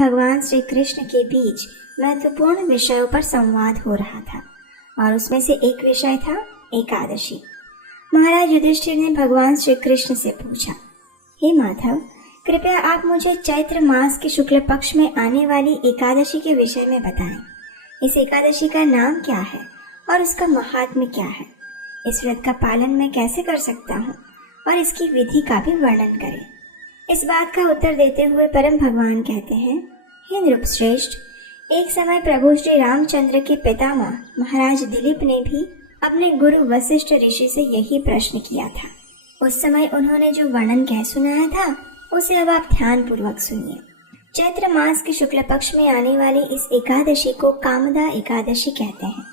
भगवान श्री कृष्ण के बीच महत्वपूर्ण विषयों पर संवाद हो रहा था और उसमें से एक विषय था एकादशी। महाराज युधिष्ठिर ने भगवान श्री कृष्ण से पूछा, हे माधव, कृपया आप मुझे चैत्र मास के शुक्ल पक्ष में आने वाली एकादशी के विषय में बताएं। इस एकादशी का नाम क्या है और उसका महात्म्य क्या है? इस व्रत का पालन मैं कैसे कर सकता हूँ और इसकी विधि का भी वर्णन करें। इस बात का उत्तर देते हुए परम भगवान कहते हैं, हे नृपश्रेष्ठ, एक समय प्रभु श्री रामचंद्र के पितामह महाराज दिलीप ने भी अपने गुरु वशिष्ठ ऋषि से यही प्रश्न किया था। उस समय उन्होंने जो वर्णन कह सुनाया था उसे अब आप ध्यान पूर्वक सुनिए। चैत्र मास के शुक्ल पक्ष में आने वाली इस एकादशी को कामदा एकादशी कहते हैं।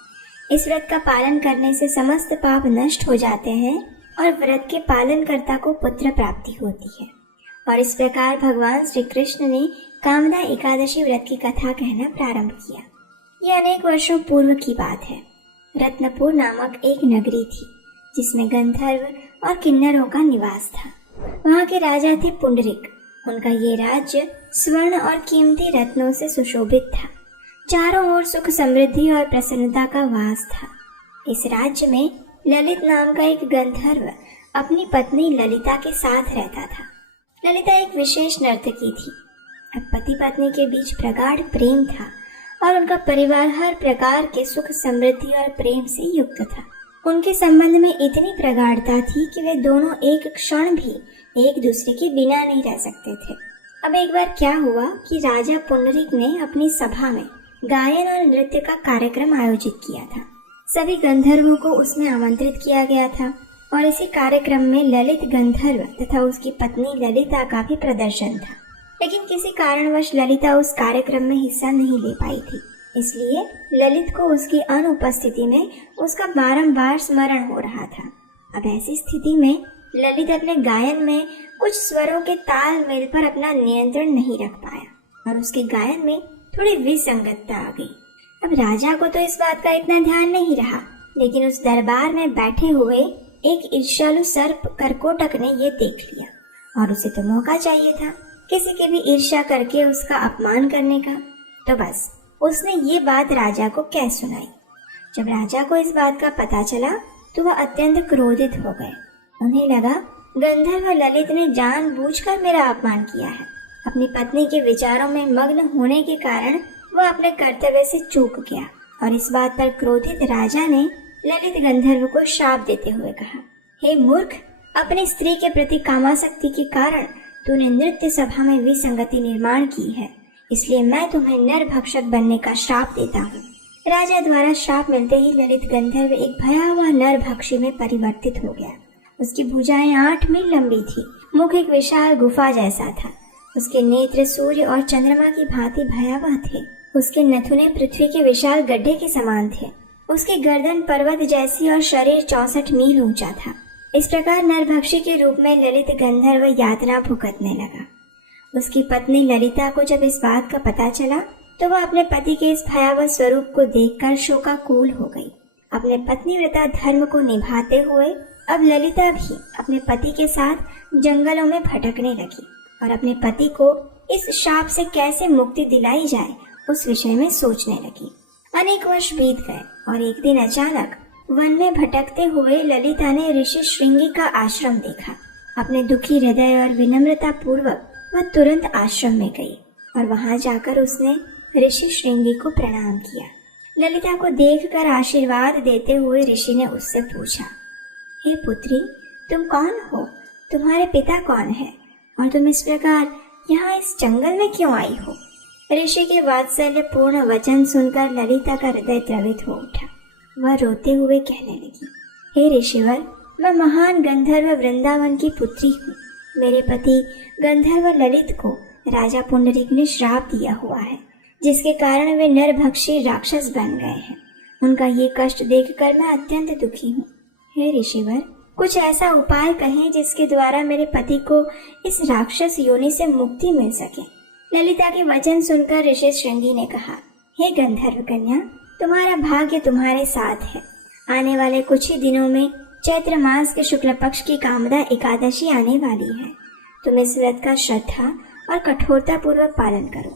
इस व्रत का पालन करने से समस्त पाप नष्ट हो जाते हैं और व्रत के पालन कर्ता को पुत्र प्राप्ति होती है। और इस प्रकार भगवान श्री कृष्ण ने कामदा एकादशी व्रत की कथा कहना प्रारंभ किया। यह अनेक वर्षों पूर्व की बात है। रत्नपुर नामक एक नगरी थी जिसमें गंधर्व और किन्नरों का निवास था। वहाँ के राजा थे पुंडरीक। उनका ये राज्य स्वर्ण और कीमती रत्नों से सुशोभित था। चारों ओर सुख समृद्धि और प्रसन्नता का वास था। इस राज्य में ललित नाम का एक गंधर्व अपनी पत्नी ललिता के साथ रहता था। ललिता एक विशेष नर्तकी थी। अब पति पत्नी के बीच प्रगाढ़ प्रेम था और उनका परिवार हर प्रकार के सुख समृद्धि और प्रेम से युक्त था। उनके संबंध में इतनी प्रगाढ़ता थी कि वे दोनों एक क्षण भी एक दूसरे के बिना नहीं रह सकते थे। अब एक बार क्या हुआ कि राजा पुंडरीक ने अपनी सभा में गायन और नृत्य का कार्यक्रम आयोजित किया था। सभी गंधर्वों को उसमें आमंत्रित किया गया था और इसी कार्यक्रम में ललित गंधर्व तथा उसकी पत्नी ललिता का भी प्रदर्शन था। लेकिन किसी कारणवश ललिता उस कार्यक्रम में हिस्सा नहीं ले पाई थी। इसलिए ललित को उसकी अनुपस्थिति में उसका बारंबार स्मरण हो रहा था। अब ऐसी स्थिति में ललित अपने गायन में कुछ स्वरों के ताल मेल पर अपना नियंत्रण नहीं रख पाया और उसके गायन में थोड़ी विसंगतता आ गई। अब राजा को तो इस बात का इतना ध्यान नहीं रहा, लेकिन उस दरबार में बैठे हुए एक ईर्ष्यालु सर्प करकोटक ने ये देख लिया और उसे तो मौका चाहिए था किसी की भी ईर्ष्या करके उसका अपमान करने का। तो बस उसने ये बात राजा को कह सुनाई। जब राजा को इस बात का पता चला तो वह अत्यंत क्रोधित हो गए। उन्हें लगा गंधर्व ललित ने जानबूझकर मेरा अपमान किया है। अपनी पत्नी के विचारों में मग्न होने के कारण वह अपने कर्तव्य से चूक गया और इस बात पर क्रोधित राजा ने ललित गंधर्व को श्राप देते हुए कहा, हे मूर्ख, अपनी स्त्री के प्रति कामासक्ति के कारण तूने नृत्य सभा में विसंगति निर्माण की है, इसलिए मैं तुम्हें नरभक्षक बनने का श्राप देता हूँ। राजा द्वारा श्राप मिलते ही ललित गंधर्व एक भयावह नरभक्षी में परिवर्तित हो गया। उसकी भुजाएं 8 मील लंबी थी। मुख एक विशाल गुफा जैसा था। उसके नेत्र सूर्य और चंद्रमा की भांति भयावह थे। उसके नथुने पृथ्वी के विशाल गड्ढे के समान थे। उसकी गर्दन पर्वत जैसी और शरीर 64 मील ऊंचा था। इस प्रकार नरभक्षी के रूप में ललित गंधर्व यातना भुगतने लगा। उसकी पत्नी ललिता को जब इस बात का पता चला तो वह अपने पति के इस भयावह स्वरूप को देखकर शोकाकुल हो गई। अपने पत्नीव्रता धर्म को निभाते हुए अब ललिता भी अपने पति के साथ जंगलों में भटकने लगी और अपने पति को इस शाप से कैसे मुक्ति दिलाई जाए उस विषय में सोचने लगी। अनेक वर्ष बीत गए और एक दिन अचानक वन में भटकते हुए ललिता ने ऋषि श्रृंगी का आश्रम देखा। अपने दुखी हृदय और विनम्रता पूर्वक वह तुरंत आश्रम में गई और वहां जाकर उसने ऋषि श्रृंगी को प्रणाम किया। ललिता को देखकर आशीर्वाद देते हुए ऋषि ने उससे पूछा, हे पुत्री, तुम कौन हो? तुम्हारे पिता कौन है और तुम इस प्रकार यहाँ इस जंगल में क्यों आई हो? ऋषि के वात्सल्य पूर्ण वचन सुनकर ललिता का हृदय द्रवित हो उठा। वह रोते हुए कहने लगी, हे ऋषिवर, मैं महान गंधर्व वृंदावन की पुत्री हूँ। मेरे पति गंधर्व ललित को राजा पुंडरीक ने श्राप दिया हुआ है, जिसके कारण वे नरभक्षी राक्षस बन गए हैं। उनका ये कष्ट देखकर मैं अत्यंत दुखी हूँ। हे ऋषिवर, कुछ ऐसा उपाय कहें जिसके द्वारा मेरे पति को इस राक्षस योनि से मुक्ति मिल सके। ललिता के वचन सुनकर ऋषि श्रृंगी ने कहा, हे गंधर्व कन्या, तुम्हारा भाग्य तुम्हारे साथ है। आने वाले कुछ ही दिनों में चैत्र मास के शुक्ल पक्ष की कामदा एकादशी आने वाली है। तुम इस व्रत का श्रद्धा और कठोरता पूर्वक पालन करो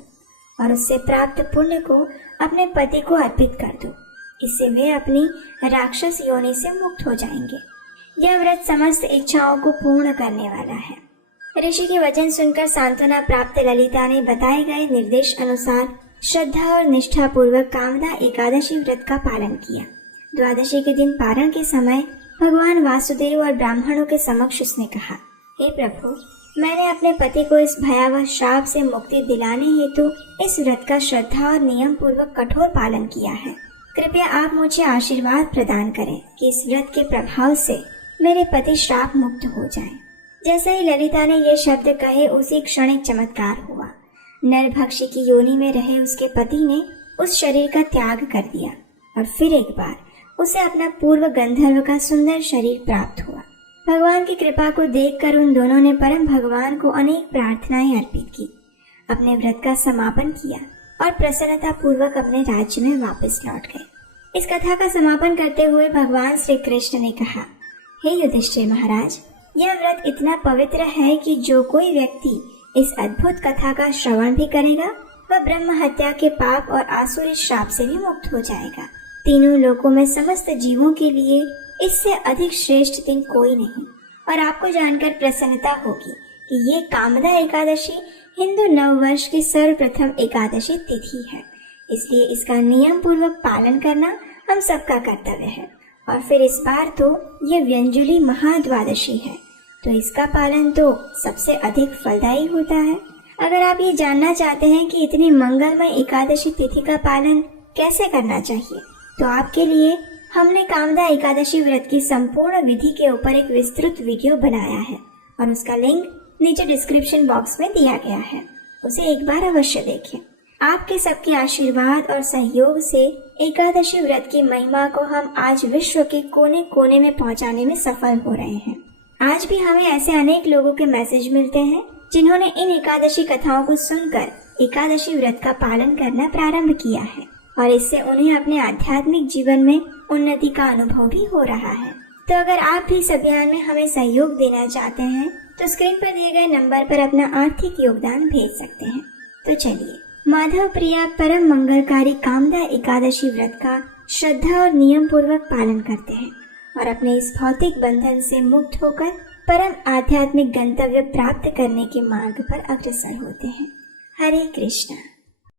और उससे प्राप्त पुण्य को अपने पति को अर्पित कर दो। इससे वे अपनी राक्षस योनि से मुक्त हो जाएंगे। यह व्रत समस्त इच्छाओं को पूर्ण करने वाला है। ऋषि के वचन सुनकर सांत्वना प्राप्त ललिता ने बताए गए निर्देश अनुसार श्रद्धा और निष्ठा पूर्वक कामदा एकादशी व्रत का पालन किया। द्वादशी के दिन पारण के समय भगवान वासुदेव और ब्राह्मणों के समक्ष उसने कहा, हे प्रभु, मैंने अपने पति को इस भयावह श्राप से मुक्ति दिलाने हेतु इस व्रत का श्रद्धा और नियम पूर्वक कठोर पालन किया है। कृपया आप मुझे आशीर्वाद प्रदान करें कि इस व्रत के प्रभाव से मेरे पति श्राप मुक्त हो जाएं। जैसे ही ललिता ने ये शब्द कहे उसी क्षण एक चमत्कार हुआ। नरभक्षी की योनि में रहे उसके पति ने उस शरीर का त्याग कर दिया और फिर एक बार उसे अपना पूर्व गंधर्व का सुंदर शरीर प्राप्त हुआ। भगवान की कृपा को देखकर उन दोनों ने परम भगवान को अनेक प्रार्थनाएं अर्पित की, अपने व्रत का समापन किया और प्रसन्नता पूर्वक अपने राज्य में वापस लौट गए। इस कथा का समापन करते हुए भगवान श्री कृष्ण ने कहा, हे युधिष्ठिर महाराज, यह व्रत इतना पवित्र है कि जो कोई व्यक्ति इस अद्भुत कथा का श्रवण भी करेगा वह ब्रह्म हत्या के पाप और आसुरी श्राप से भी मुक्त हो जाएगा। तीनों लोकों में समस्त जीवों के लिए इससे अधिक श्रेष्ठ दिन कोई नहीं। और आपको जानकर प्रसन्नता होगी कि ये कामदा एकादशी हिंदू नव वर्ष की सर्वप्रथम एकादशी तिथि है, इसलिए इसका नियम पूर्वक पालन करना हम सबका कर्तव्य है। और फिर इस बार तो ये व्यंजुली महाद्वादशी है, तो इसका पालन तो सबसे अधिक फलदायी होता है। अगर आप ये जानना चाहते हैं कि इतनी मंगलमय एकादशी तिथि का पालन कैसे करना चाहिए, तो आपके लिए हमने कामदा एकादशी व्रत की संपूर्ण विधि के ऊपर एक विस्तृत वीडियो बनाया है और उसका लिंक नीचे डिस्क्रिप्शन बॉक्स में दिया गया है। उसे एक बार अवश्य देखें। आपके सबके आशीर्वाद और सहयोग से एकादशी व्रत की महिमा को हम आज विश्व के कोने कोने में पहुंचाने में सफल हो रहे हैं। आज भी हमें ऐसे अनेक लोगों के मैसेज मिलते हैं जिन्होंने इन एकादशी कथाओं को सुनकर एकादशी व्रत का पालन करना प्रारंभ किया है और इससे उन्हें अपने आध्यात्मिक जीवन में उन्नति का अनुभव भी हो रहा है। तो अगर आप भी इस अभियान में हमें सहयोग देना चाहते हैं तो स्क्रीन पर दिए गए नंबर पर अपना आर्थिक योगदान भेज सकते हैं। तो चलिए माधव प्रिया परम मंगलकारी कामदा एकादशी व्रत का श्रद्धा और नियम पूर्वक पालन करते हैं और अपने इस भौतिक बंधन से मुक्त होकर परम आध्यात्मिक गंतव्य प्राप्त करने के मार्ग पर अग्रसर होते हैं। हरे कृष्णा।